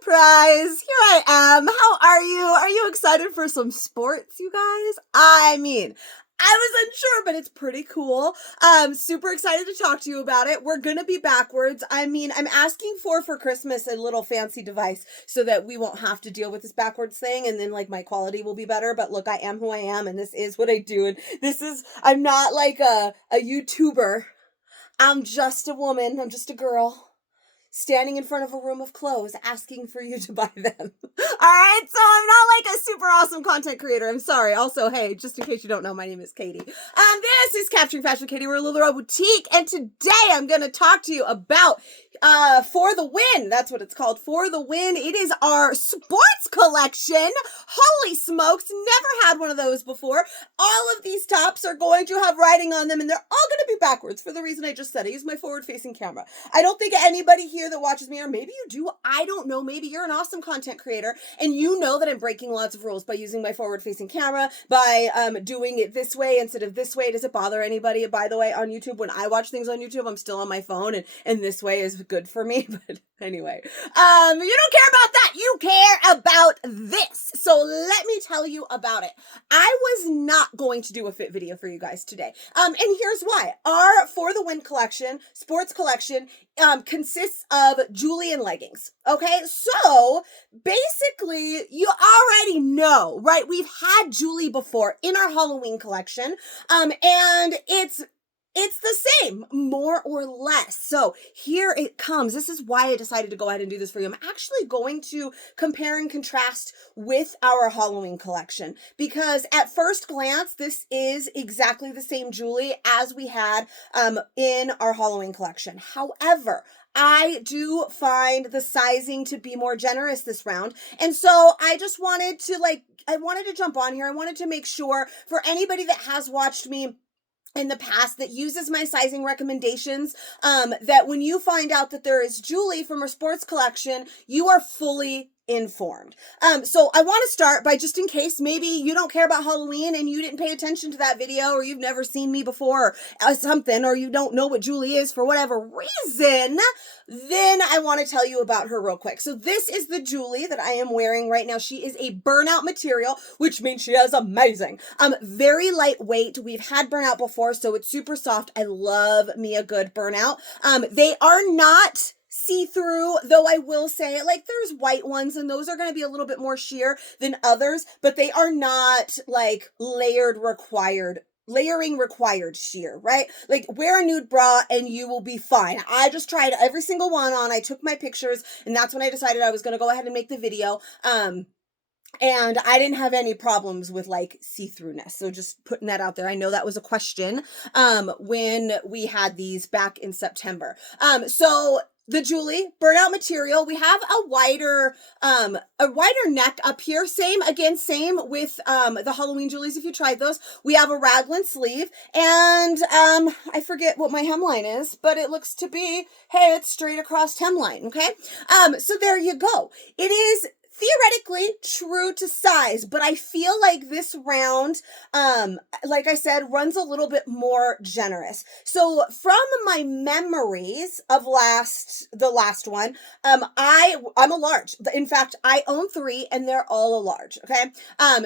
surprise! Here I am. How are you? Are you excited for some sports, you guys? I was unsure, but it's pretty cool. Super excited to talk to you about it. We're gonna be backwards. I'm asking for Christmas a little fancy device so that we won't have to deal with this backwards thing, and then like my quality will be better. But look, I am who I am, and this is what I do. And I'm not like a YouTuber. I'm just a woman. I'm just a girl standing in front of a room of clothes asking for you to buy them. All right, so I'm not like a super awesome content creator. I'm sorry. Also, hey, just in case you don't know, my name is Katie. This is Capturing Fashion with Katie. We're a little boutique, and today I'm going to talk to you about For the Win. That's what it's called, For the Win. It is our sports collection. Holy smokes, never had one of those before. All of these tops are going to have writing on them, and they're all going to be backwards for the reason I just said. I use my forward-facing camera. I don't think anybody here that watches me, or maybe you do, I don't know, maybe you're an awesome content creator, and you know that I'm breaking lots of rules by using my forward-facing camera, by doing it this way instead of this way. Does it bother anybody, by the way, on YouTube? When I watch things on YouTube, I'm still on my phone, and this way is good for me, but anyway. You don't care about that. You care about this. So let me tell you about it. I was not going to do a fit video for you guys today. And here's why. Our For the Win collection, sports collection, consists of Julian leggings. Okay, so basically, you already know, right? We've had Julie before in our Halloween collection, and it's the same, more or less. So here it comes. This is why I decided to go ahead and do this for you. I'm actually going to compare and contrast with our Halloween collection, because at first glance, this is exactly the same Julie as we had in our Halloween collection. However, I do find the sizing to be more generous this round. And so I just wanted to jump on here. I wanted to make sure for anybody that has watched me in the past that uses my sizing recommendations, that when you find out that there is Julie from her sports collection, you are fully informed. So I want to start by, just in case maybe you don't care about Halloween and you didn't pay attention to that video, or you've never seen me before or something, or you don't know what Julie is for whatever reason, then I want to tell you about her real quick. So this is the Julie that I am wearing right now. She is a burnout material, which means she is amazing. Very lightweight. We've had burnout before, so it's super soft. I love me a good burnout. They are not see-through, though I will say, like, there's white ones, and those are going to be a little bit more sheer than others, but they are not like layering required sheer, right? Like, wear a nude bra and you will be fine. I just tried every single one on. I took my pictures, and that's when I decided I was going to go ahead and make the video. And I didn't have any problems with like see-throughness. So just putting that out there. I know that was a question when we had these back in September. So the Julie burnout material, we have a wider neck up here. Same with the Halloween Julies. If you tried those, we have a raglan sleeve, and I forget what my hemline is, but it looks to be, hey, it's straight across hemline. Okay, so there you go. It is theoretically true to size, but I feel like this round, like I said, runs a little bit more generous. So from my memories of the last one, I'm a large. In fact, I own 3 and they're all a large. Okay.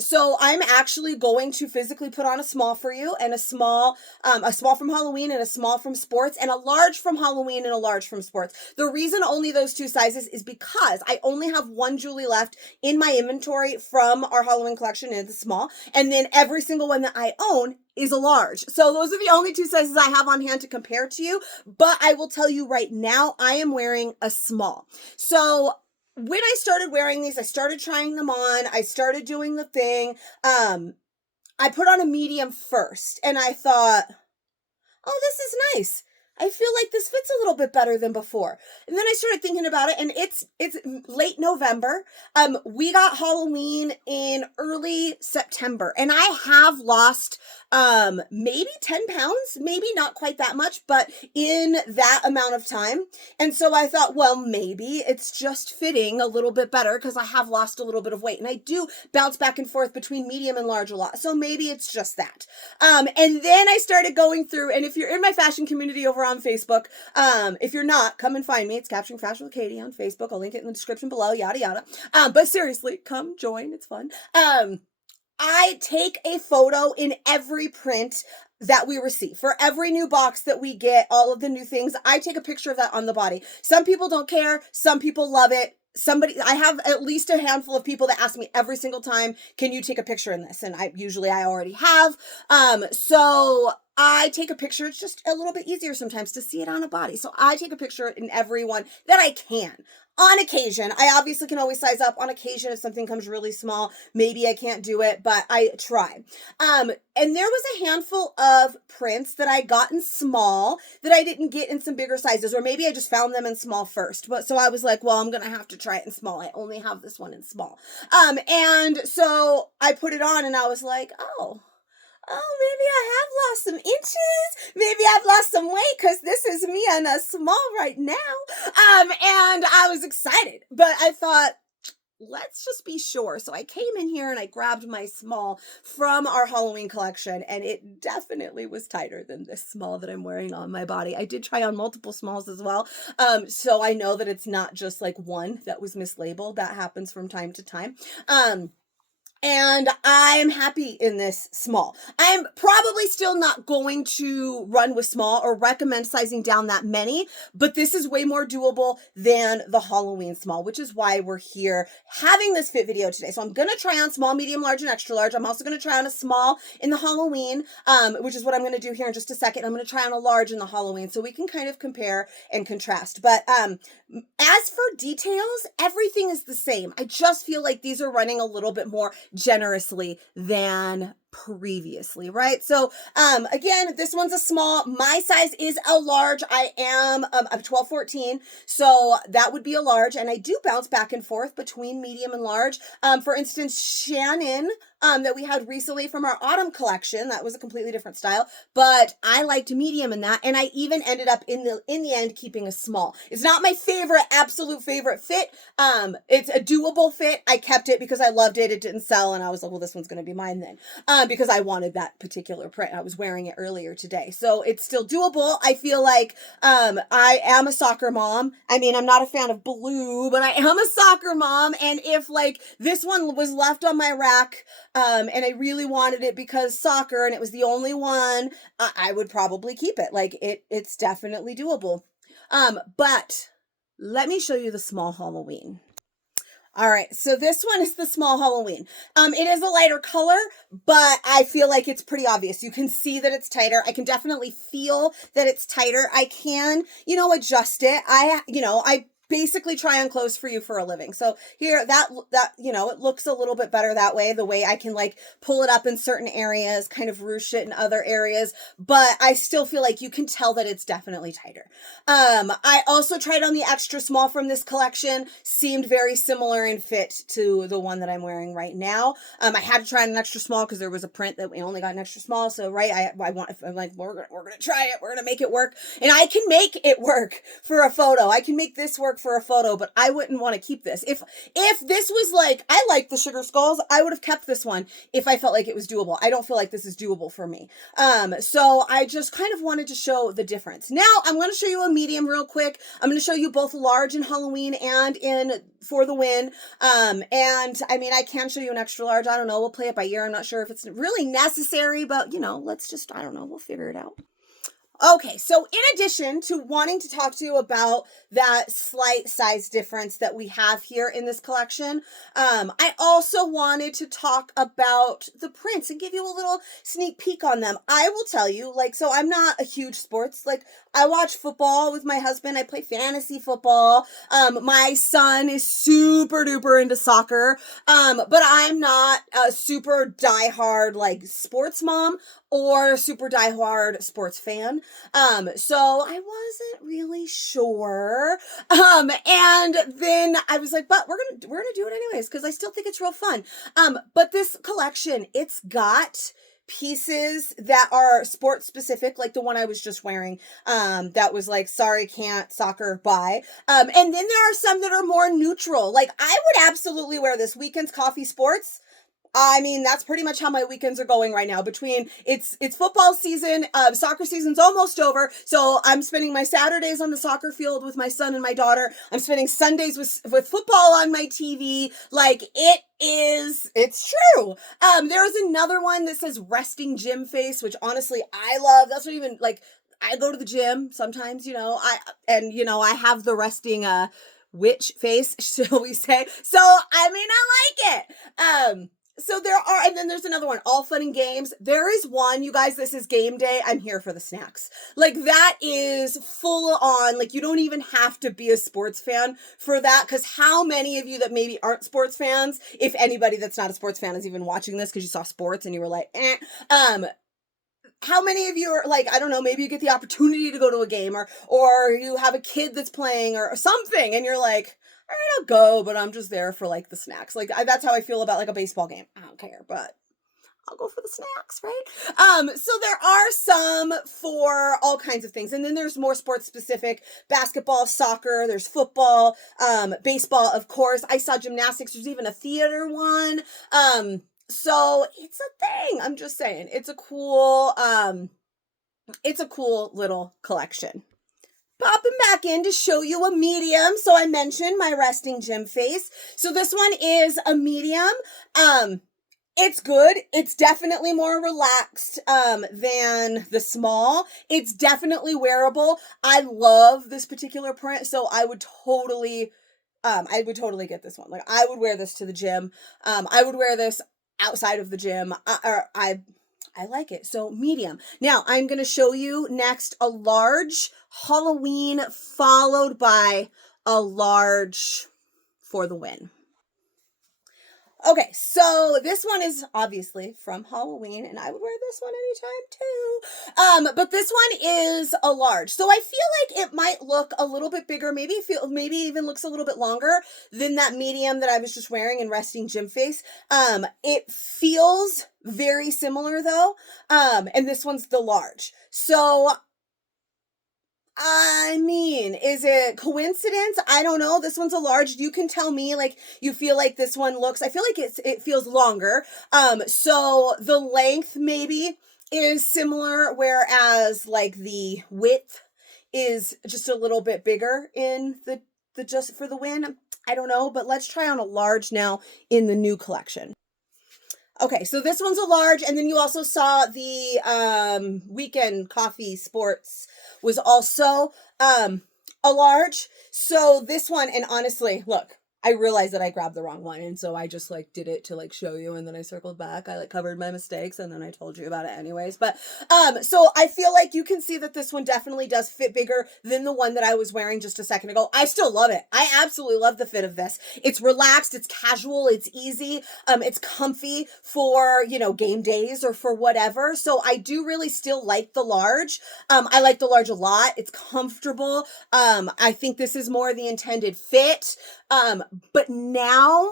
So I'm actually going to physically put on a small for you, and a small from Halloween and a small from sports, and a large from Halloween and a large from sports. The reason only those 2 sizes is because I only have one Julie left in my inventory from our Halloween collection, and it's small, and then every single one that I own is a large. So those are the only 2 sizes I have on hand to compare to you, but I will tell you right now, I am wearing a small. So when I started wearing these, I started trying them on, I started doing the thing, I put on a medium first, and I thought, oh, this is nice. I feel like this fits a little bit better than before. And then I started thinking about it, and it's late November. We got Halloween in early September, and I have lost maybe 10 pounds, maybe not quite that much, but in that amount of time. And so I thought, well, maybe it's just fitting a little bit better because I have lost a little bit of weight, and I do bounce back and forth between medium and large a lot. So maybe it's just that. And then I started going through, and if you're in my fashion community over on Facebook. If you're not, come and find me. It's Capturing Fashion with Katie on Facebook. I'll link it in the description below, yada, yada. But seriously, come join. It's fun. I take a photo in every print that we receive. For every new box that we get, all of the new things, I take a picture of that on the body. Some people don't care. Some people love it. I have at least a handful of people that ask me every single time, can you take a picture in this? And I already have. So I take a picture. It's just a little bit easier sometimes to see it on a body. So I take a picture in every one that I can. On occasion, I obviously can always size up. On occasion, if something comes really small, maybe I can't do it, but I try. And there was a handful of prints that I got in small that I didn't get in some bigger sizes, or maybe I just found them in small first. But so I was like, well, I'm gonna have to try it in small. I only have this one in small. And so I put it on, and I was like, oh, maybe I have lost some inches. Maybe I've lost some weight because this is me in a small right now. And I was excited, but I thought, let's just be sure. So I came in here and I grabbed my small from our Halloween collection, and it definitely was tighter than this small that I'm wearing on my body. I did try on multiple smalls as well. So I know that it's not just like one that was mislabeled. That happens from time to time. And I'm happy in this small. I'm probably still not going to run with small or recommend sizing down that many, but this is way more doable than the Halloween small, which is why we're here having this fit video today. So I'm going to try on small, medium, large, and extra large. I'm also going to try on a small in the Halloween, which is what I'm going to do here in just a second. I'm going to try on a large in the Halloween so we can kind of compare and contrast. But as for details, everything is the same. I just feel like these are running a little bit more generously than previously, right? So again, this one's a small. My size is a large. I am I'm 12-14, so that would be a large, and I do bounce back and forth between medium and large. For instance, Shannon, that we had recently from our autumn collection, that was a completely different style, but I liked medium in that, and I even ended up in the end keeping a small. It's not my absolute favorite fit. It's a doable fit. I kept it because I loved it. It didn't sell, and I was like, well, this one's going to be mine then. Because I wanted that particular print. I was wearing it earlier today. So it's still doable. I feel like I am a soccer mom. I mean, I'm not a fan of blue, but I am a soccer mom. And if like this one was left on my rack and I really wanted it because soccer and it was the only one, I would probably keep it. Like it's definitely doable. But let me show you the small Halloween. All right, so this one is the small Halloween. It is a lighter color, but I feel like it's pretty obvious. You can see that it's tighter. I can definitely feel that it's tighter. I can, adjust it. I basically try on clothes for you for a living. So here, that it looks a little bit better that way, the way I can like pull it up in certain areas, kind of ruche it in other areas, but I still feel like you can tell that it's definitely tighter. I also tried on the extra small from this collection, seemed very similar in fit to the one that I'm wearing right now. I had to try on an extra small because there was a print that we only got an extra small. So I'm like, we're gonna try it. We're gonna make it work, and I can make it work for a photo. I can make this work for a photo, but I wouldn't want to keep this. If this was like, I like the sugar skulls, I would have kept this one if I felt like it was doable. I don't feel like this is doable for me. So I just kind of wanted to show the difference. Now I'm going to show you a medium real quick. I'm going to show you both large in Halloween and in For the Win. And I mean, I can show you an extra large. I don't know. We'll play it by ear. I'm not sure if it's really necessary, but let's just, I don't know. We'll figure it out. Okay, so in addition to wanting to talk to you about that slight size difference that we have here in this collection, I also wanted to talk about the prints and give you a little sneak peek on them. I will tell you, so I'm not a huge sports, I watch football with my husband. I play fantasy football. My son is super duper into soccer, but I'm not a super diehard, sports mom or super diehard sports fan. So I wasn't really sure. And then I was like, but we're gonna do it anyways, because I still think it's real fun. But this collection, it's got pieces that are sports specific, like the one I was just wearing, that was like, sorry, can't soccer, bye. And then there are some that are more neutral. I would absolutely wear this. Weekends Coffee Sports. I mean, that's pretty much how my weekends are going right now. Between it's football season, soccer season's almost over, so I'm spending my Saturdays on the soccer field with my son and my daughter. I'm spending Sundays with football on my TV. Like it's true. There is another one that says resting gym face, which honestly I love. That's what even like I go to the gym sometimes, I have the resting witch face, shall we say? So I mean, I like it. So there are, and then there's another one, all fun and games. There is one, you guys, this is game day. I'm here for the snacks. Like that is full on, like you don't even have to be a sports fan for that. Cause how many of you that maybe aren't sports fans, if anybody that's not a sports fan is even watching this cause you saw sports and you were like, how many of you are like, I don't know, maybe you get the opportunity to go to a game or you have a kid that's playing or something and you're like, all right, I'll go, but I'm just there for like the snacks. Like that's how I feel about like a baseball game. I don't care, but I'll go for the snacks, right? So there are some for all kinds of things. And then there's more sports specific, basketball, soccer, there's football, baseball, of course. I saw gymnastics. There's even a theater one. So it's a thing. I'm just saying it's a cool little collection. Popping back in to show you a medium. So I mentioned my resting gym face. So this one is a medium. It's good. It's definitely more relaxed than the small. It's definitely wearable. I love this particular print, so I would totally get this one. Like I would wear this to the gym. I would wear this outside of the gym. I like it. So medium. Now I'm going to show you next a large Halloween followed by a large for the win. Okay, so this one is obviously from Halloween, and I would wear this one anytime too. But this one is a large, so I feel like it might look a little bit bigger, maybe even looks a little bit longer than that medium that I was just wearing in resting gym face. It feels very similar though, and this one's the large. So I mean, is it coincidence? I don't know. This one's a large. You can tell me, like, you feel like this one looks, I feel like it feels longer. So the length maybe is similar, whereas like the width is just a little bit bigger in the just for the win. I don't know, but let's try on a large now in the new collection. Okay, so this one's a large, and then you also saw the weekend coffee sports was also a large. So this one, and honestly, look, I realized that I grabbed the wrong one, and so I just like did it to like show you, and then I circled back. I like covered my mistakes, and then I told you about it anyways. But so I feel like you can see that this one definitely does fit bigger than the one that I was wearing just a second ago. I still love it. I absolutely love the fit of this. It's relaxed, it's casual, it's easy, it's comfy for, game days or for whatever. So I do really still like the large. I like the large a lot. It's comfortable. I think this is more the intended fit. But now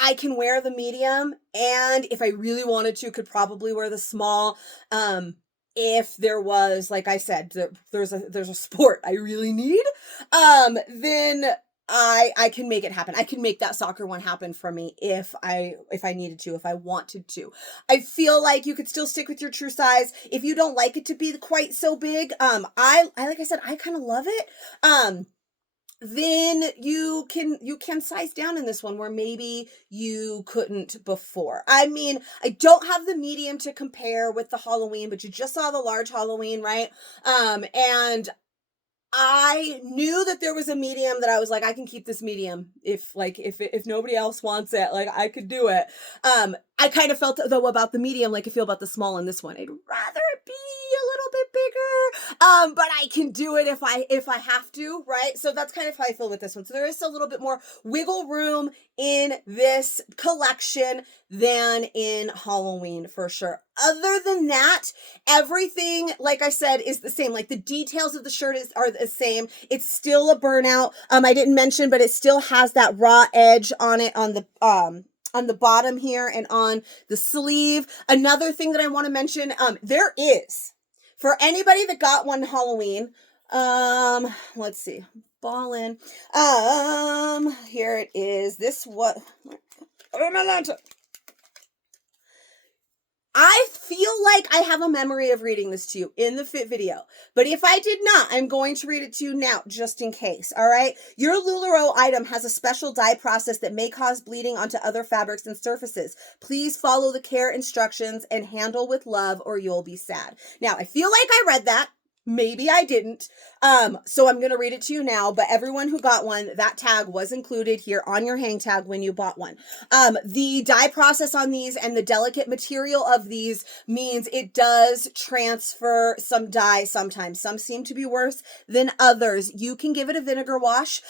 I can wear the medium, and if I really wanted to, could probably wear the small. If there was, like I said, there's a sport I really need, then I can make it happen. I can make that soccer one happen for me if I needed to, if I wanted to. I feel like you could still stick with your true size if you don't like it to be quite so big. I like I said, I kind of love it. Then you can size down in this one where maybe you couldn't before. I mean, I don't have the medium to compare with the Halloween, but you just saw the large Halloween, right? And I knew that there was a medium that I was like, I can keep this medium if nobody else wants it, like I could do it. I kind of felt though about the medium like I feel about the small in this one. I'd rather it be a little bit bigger, but I can do it if I have to, right? So that's kind of how I feel with this one. So there is a little bit more wiggle room in this collection than in Halloween for sure. Other than that, everything, like I said, is the same. Like the details of the shirt are the same. It's still a burnout. I didn't mention, but it still has that raw edge on it on the bottom here and on the sleeve. Another thing that I want to mention, there is, for anybody that got one Halloween, let's see, ballin', here it is. This what, oh my lantern. I feel like I have a memory of reading this to you in the fit video, but if I did not, I'm going to read it to you now just in case, all right? Your LuLaRoe item has a special dye process that may cause bleeding onto other fabrics and surfaces. Please follow the care instructions and handle with love or you'll be sad. Now, I feel like I read that. Maybe I didn't. So I'm going to read it to you now, but everyone who got one, that tag was included here on your hang tag when you bought one. The dye process on these and the delicate material of these means it does transfer some dye sometimes. Some seem to be worse than others. You can give it a vinegar wash,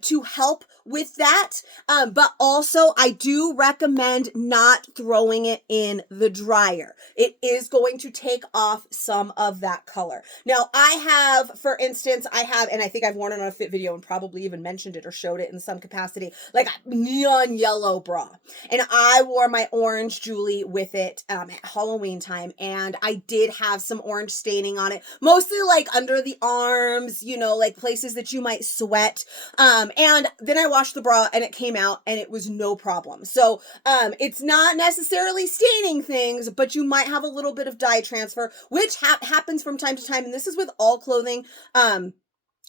to help with that. But also I do recommend not throwing it in the dryer. It is going to take off some of that color. Now, I have, for instance, and I think I've worn it on a fit video and probably even mentioned it or showed it in some capacity, like a neon yellow bra. And I wore my orange Julie with it at Halloween time, and I did have some orange staining on it, mostly like under the arms, you know, like places that you might sweat. And then I washed the bra and it came out and it was no problem. So it's not necessarily staining things, but you might have a little bit of dye transfer, which happens from time to time. And this is with all clothing,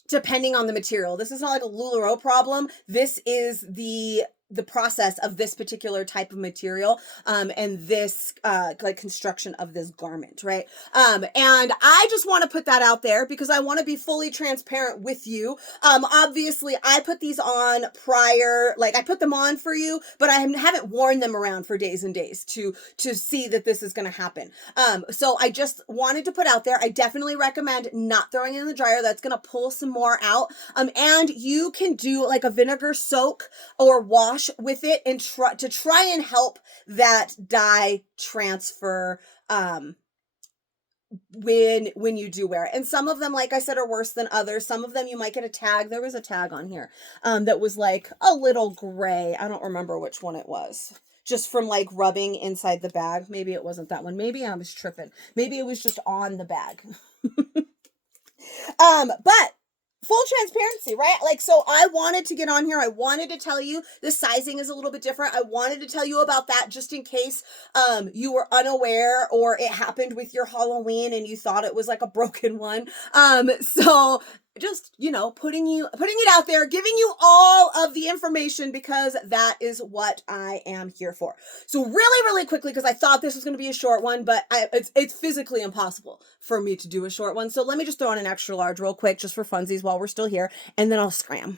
depending on the material. This is not like a LuLaRoe problem. This is the process of this particular type of material, and this, like construction of this garment, right? And I just want to put that out there because I want to be fully transparent with you. Obviously I put these on prior, like I put them on for you, but I haven't worn them around for days and days to see that this is going to happen. So I just wanted to put out there, I definitely recommend not throwing it in the dryer. That's going to pull some more out. And you can do like a vinegar soak or wash with it and try and help that dye transfer when you do wear it. And some of them, like I said, are worse than others. Some of them you might get a tag. There was a tag on here that was like a little gray. I don't remember which one it was. Just from like rubbing inside the bag. Maybe it wasn't that one. Maybe I was tripping. Maybe it was just on the bag. But full transparency, right? Like, so I wanted to get on here. I wanted to tell you the sizing is a little bit different. I wanted to tell you about that just in case you were unaware or it happened with your Halloween and you thought it was like a broken one. So just, you know, putting it out there, giving you all of the information because that is what I am here for. So really, really quickly, because I thought this was going to be a short one, but it's physically impossible for me to do a short one. So let me just throw in an extra large real quick just for funsies while we're still here, and then I'll scram.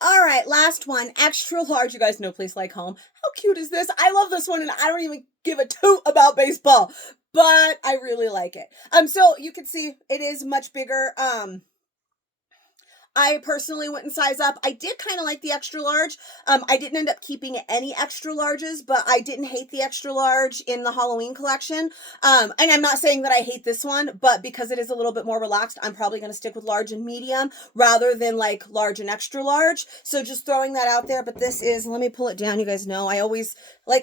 All right, last one, extra large. You guys know Place Like Home. How cute is this? I love this one, and I don't even give a toot about baseball, but I really like it. So you can see it is much bigger. I personally went and size up. I did kind of like the extra large. I didn't end up keeping any extra larges, but I didn't hate the extra large in the Halloween collection. And I'm not saying that I hate this one, but because it is a little bit more relaxed, I'm probably going to stick with large and medium rather than like large and extra large. So just throwing that out there. But this is, let me pull it down. You guys know I always like,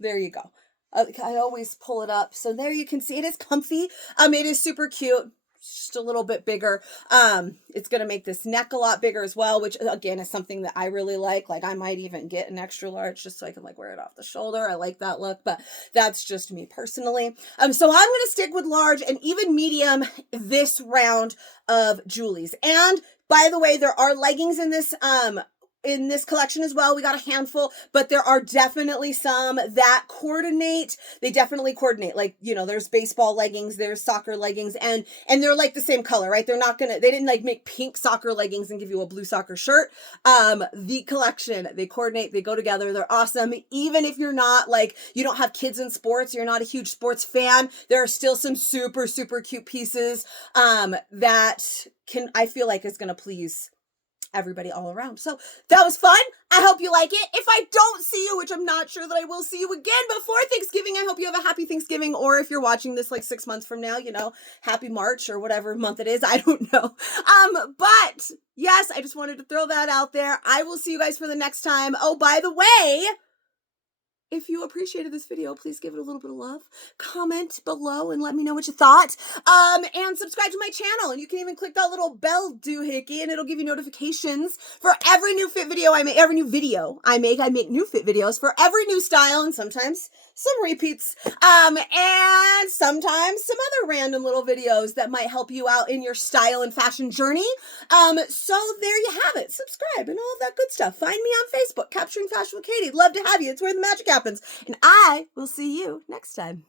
there you go. I always pull it up. So there you can see it is comfy. It is super cute. Just a little bit bigger. It's going to make this neck a lot bigger as well, which again is something that I really like. Like I might even get an extra large just so I can like wear it off the shoulder. I like that look, but that's just me personally. So I'm going to stick with large and even medium this round of Julie's. And by the way, there are leggings in this collection as well. We got a handful, but there are definitely some that coordinate. They definitely coordinate. Like, you know, there's baseball leggings, there's soccer leggings, and they're like the same color, right? They didn't like make pink soccer leggings and give you a blue soccer shirt. The collection, they coordinate, they go together. They're awesome. Even if you're not like, you don't have kids in sports, you're not a huge sports fan, there are still some super, super cute pieces, that I feel like is going to please everybody all around. So that was fun. I hope you like it. If I don't see you, which I'm not sure that I will see you again before Thanksgiving, I hope you have a happy Thanksgiving. Or if you're watching this like 6 months from now, you know, happy March or whatever month it is. I don't know. But yes, I just wanted to throw that out there. I will see you guys for the next time. Oh, by the way, if you appreciated this video, please give it a little bit of love. Comment below and let me know what you thought. And subscribe to my channel. And you can even click that little bell doohickey and it'll give you notifications for every new fit video I make, every new video I make. I make new fit videos for every new style and sometimes some repeats, and sometimes some other random little videos that might help you out in your style and fashion journey. So there you have it. Subscribe and all of that good stuff. Find me on Facebook, Capturing Fashion with Katie. Love to have you. It's where the magic happens. And I will see you next time.